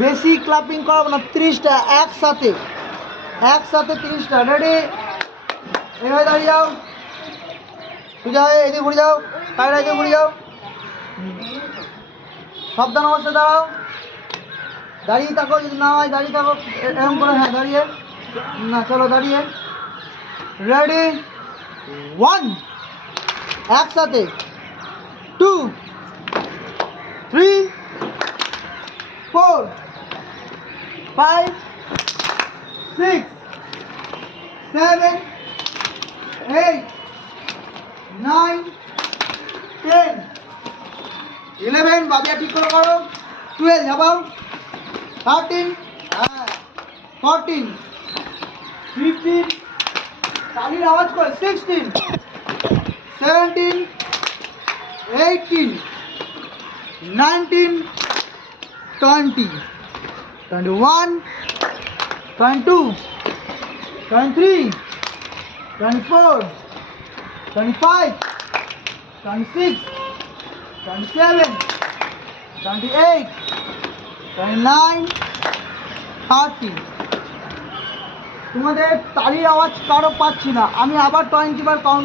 বেশি ক্লাপিং করাবো না, 30টা একসাথে, একসাথে 30টা। রেডি? এভাবে দাঁড়িয়ে যাও, সোজা হয়ে এদিকে ঘুরে যাও, পায়রা এদিকে ঘুরে যাও, সাবধান অবস্থায় দাঁড়াও, দাঁড়িয়ে থাকো, যদি না হয় দাঁড়িয়ে থাকো এরকম করে, হ্যাঁ দাঁড়িয়ে না, চলো দাঁড়িয়ে। রেডি? 1, একসাথে 2, 3, 4, 5, 6, 7, 8, 9, 10, 11, বাদিয়া ঠিক করে করো, 12 ঝাপাও, 13, হ্যাঁ 14, 15, তালির আওয়াজ করে, 16, 17, 18, 19, 20, 21, 22, 23, 24, 25, 26, 27, 28, 29, 30। তোমাদের তালির আওয়াজ কারো পাচ্ছি না, আমি আবার 20 বার কাউন্ট